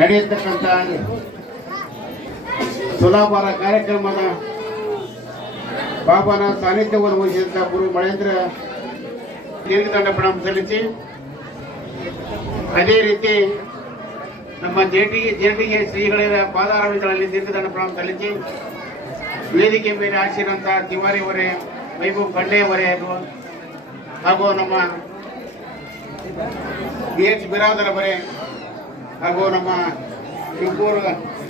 ನಡೆಯತಕ್ಕಂಥ ತುಲಾಭಾರ ಕಾರ್ಯಕ್ರಮದ ಬಾಬಾನ ಸಾನ್ನಿಧ್ಯವನ್ನು ವಹಿಸಿದಂಥ ಗುರು ಮಳೇಂದ್ರ ದೀರ್ಘದಂಡ ಪ್ರಣಾಮ ಸಲ್ಲಿಸಿ, ಅದೇ ರೀತಿ ನಮ್ಮ ಜೇಟಿಗೆ ಶ್ರೀಗಳ ಪಾದಾರವಿಂದಗಳಲ್ಲಿ ದೀರ್ಘದಂಡ ಪ್ರಣಾಮ ಸಲ್ಲಿಸಿ, ವೇದಿಕೆ ಮೇಲೆ ಆಶಿರಂಥ ತಿವಾರಿ ಅವರೇ, ವೈಭವ್ ಖಂಡೆ ಅವರೇ ಹಾಗೂ ನಮ್ಮ BH ಬಿರಾದರ್ ಅವರೇ ಹಾಗೂ ನಮ್ಮ ಶಿವಪೂರ್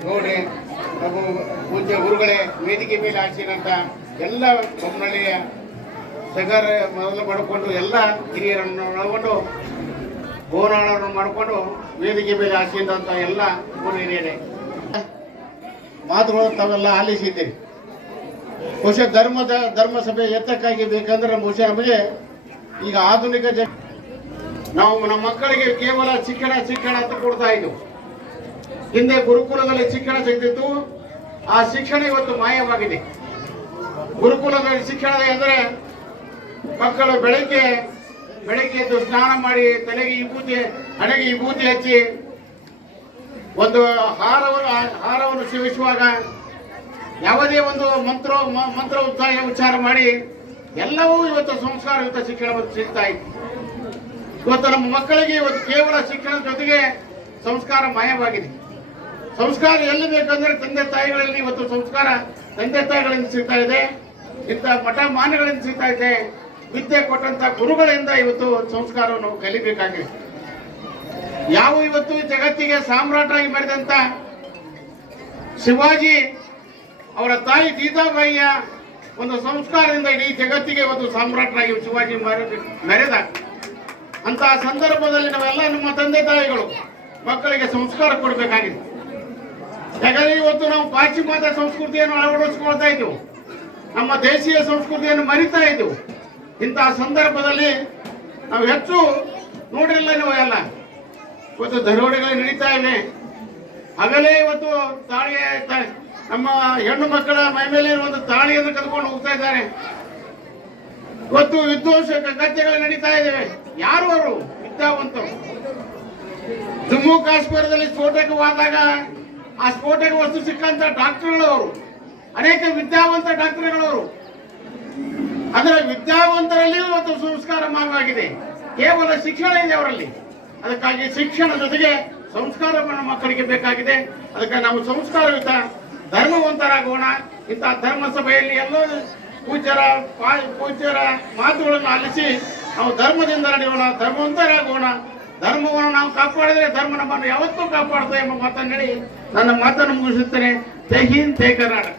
ಗೌಡೆ ಹಾಗೂ ಪೂಜ್ಯ ಗುರುಗಳೇ, ವೇದಿಕೆ ಮೇಲೆ ಆಶಿರಂಥ ಎಲ್ಲ ಬೊಮ್ಮನಹಳ್ಳಿಯ ಸಗರ್ ಮೊದಲು ಮಾಡಿಕೊಂಡು ಎಲ್ಲ ಹಿರಿಯರನ್ನು ಒಳಗೊಂಡು ಗೋನಾಳನ್ನು ಮಾಡಿಕೊಂಡು ವೇದಿಕೆ ಮೇಲೆ ಆಶಿದಂಥ ಎಲ್ಲ ಗುರು ಹಿರಿಯರೇ ಮಾತುಗಳು ತಾವೆಲ್ಲ ಆಲಿಸಿದ್ದೀರಿ. ಬಹುಶಃ ಧರ್ಮ ಸಭೆ ಎತ್ತಕ್ಕಾಗಿ ಬೇಕಂದ್ರೆ ಬಹುಶಃ ನಮಗೆ ಈಗ ಆಧುನಿಕ ನಾವು ನಮ್ಮ ಮಕ್ಕಳಿಗೆ ಕೇವಲ ಶಿಕ್ಷಣ ಅಂತ ಕೊಡ್ತಾ ಇದ್ವು. ಹಿಂದೆ ಗುರುಕುಲದಲ್ಲಿ ಶಿಕ್ಷಣ ಸಿಗ್ತಿತ್ತು, ಆ ಶಿಕ್ಷಣ ಇವತ್ತು ಮಾಯವಾಗಿದೆ. ಗುರುಕುಲದಲ್ಲಿ ಶಿಕ್ಷಣ ಅಂದರೆ ಮಕ್ಕಳು ಬೆಳಗ್ಗೆ ಎದ್ದು ಸ್ನಾನ ಮಾಡಿ ತಲೆಗೆ ಹಣೆಗೆ ವಿಭೂತಿ ಹಚ್ಚಿ ಒಂದು ಹಾರವನ್ನು ಸೇವಿಸುವಾಗ ಯಾವುದೇ ಒಂದು ಮಂತ್ರ ಉಚ್ಚಾರ ಮಾಡಿ ಎಲ್ಲವೂ ಇವತ್ತು ಸಂಸ್ಕಾರಯುತ ಶಿಕ್ಷಣ ಸಿಗ್ತಾ ಇತ್ತು. ಇವತ್ತು ನಮ್ಮ ಮಕ್ಕಳಿಗೆ ಇವತ್ತು ಕೇವಲ ಶಿಕ್ಷಣದ ಜೊತೆಗೆ ಸಂಸ್ಕಾರ ಮಾಯವಾಗಿದೆ. ಸಂಸ್ಕಾರ ಎಲ್ಲಿ ಬೇಕಂದ್ರೆ ತಂದೆ ತಾಯಿಗಳಲ್ಲಿ ಇವತ್ತು ಸಂಸ್ಕಾರ ತಂದೆ ತಾಯಿಗಳಿಂದ ಸಿಗ್ತಾ ಇದೆ, ಇಂಥ ಮಠ ಮಾನ್ಯಗಳಿಂದ ಸಿಗ್ತಾ ಇದೆ, ವಿದ್ಯೆ ಕೊಟ್ಟಂತ ಗುರುಗಳಿಂದ ಇವತ್ತು ಸಂಸ್ಕಾರವನ್ನು ಕಲಿಬೇಕಾಗಿದೆ. ಯಾವ ಇವತ್ತು ಜಗತ್ತಿಗೆ ಸಾಮ್ರಾಟರಾಗಿ ಮೆರೆದಂತ ಶಿವಾಜಿ ಅವರ ತಾಯಿ ಜೀಜಾಬಾಯಿಯ ಒಂದು ಸಂಸ್ಕಾರದಿಂದ ಇಡೀ ಜಗತ್ತಿಗೆ ಇವತ್ತು ಸಾಮ್ರಾಟರಾಗಿ ಶಿವಾಜಿ ಮೆರೆದ ಅಂತಹ ಸಂದರ್ಭದಲ್ಲಿ ನಾವೆಲ್ಲ ನಮ್ಮ ತಂದೆ ತಾಯಿಗಳು ಮಕ್ಕಳಿಗೆ ಸಂಸ್ಕಾರ ಕೊಡಬೇಕಾಗಿದೆ. ಯಾಕಂದ್ರೆ ಇವತ್ತು ನಾವು ಪಾಶ್ಚಿಮಾತ್ಯ ಸಂಸ್ಕೃತಿಯನ್ನು ಅಳವಡಿಸಿಕೊಳ್ತಾ ಇದ್ದೆವು, ನಮ್ಮ ದೇಶೀಯ ಸಂಸ್ಕೃತಿಯನ್ನು ಮರಿತಾ ಇದ್ದೆವು. ಇಂತಹ ಸಂದರ್ಭದಲ್ಲಿ ನಾವು ಹೆಚ್ಚು ನೋಡಿರಲಿಲ್ಲ. ನೀವು ಎಲ್ಲ ಇವತ್ತು ದರೋಡೆಗಳು ನಡೀತಾ ಇವೆ. ಆಗಲೇ ಇವತ್ತು ನಮ್ಮ ಹೆಣ್ಣು ಮಕ್ಕಳ ಮೈ ಮೇಲೆ ಒಂದು ತಾಳಿಯನ್ನು ಕದ್ಕೊಂಡು ಹೋಗ್ತಾ ಇದ್ದಾರೆ. ಇವತ್ತು ವಿಧ್ವಂಸ ಕತ್ಯಗಳು ನಡೀತಾ ಇದ್ದಾವೆ. ಯಾರು ಅವರು? ವಿದ್ಯಾವಂತರು. ಜಮ್ಮು ಕಾಶ್ಮೀರದಲ್ಲಿ ಸ್ಫೋಟಕವಾದಾಗ ಆ ಸ್ಫೋಟಕ ವಸ್ತು ಸಿಕ್ಕಂತ ಡಾಕ್ಟರ್ಗಳವರು, ಅನೇಕ ವಿದ್ಯಾವಂತ ಡಾಕ್ಟರ್ಗಳವರು. ಅಂದ್ರೆ ವಿದ್ಯಾವಂತರಲ್ಲಿ ಇವತ್ತು ಸಂಸ್ಕಾರ ಮಾರ್ಗವಾಗಿದೆ. ಕೇವಲ ಶಿಕ್ಷಣ ಇದೆ ಅವರಲ್ಲಿ. ಅದಕ್ಕಾಗಿ ಶಿಕ್ಷಣ ಜೊತೆಗೆ ಸಂಸ್ಕಾರ ಮಕ್ಕಳಿಗೆ ಬೇಕಾಗಿದೆ. ಅದಕ್ಕೆ ನಾವು ಸಂಸ್ಕಾರಯುತ ಧರ್ಮವಂತರಾಗೋಣ. ಇಂತಹ ಧರ್ಮ ಸಭೆಯಲ್ಲಿ ಎಲ್ಲೋ ಪೂಜ್ಯರ ಮಾತುಗಳನ್ನು ಆಲಿಸಿ ನಾವು ಧರ್ಮದಿಂದ ನಡೆಯೋಣ, ಧರ್ಮವಂತರಾಗೋಣ. ಧರ್ಮವನ್ನು ನಾವು ಕಾಪಾಡಿದರೆ ಧರ್ಮ ನಮ್ಮನ್ನು ಯಾವತ್ತೂ ಕಾಪಾಡುತ್ತೆ ಎಂಬ ಮಾತನ್ನು ಹೇಳಿ ನನ್ನ ಮಾತನ್ನು ಮುಗಿಸುತ್ತೇನೆ. ಜೈ ಹಿಂದ್, ಜೈ ಕರ್ನಾಟಕ.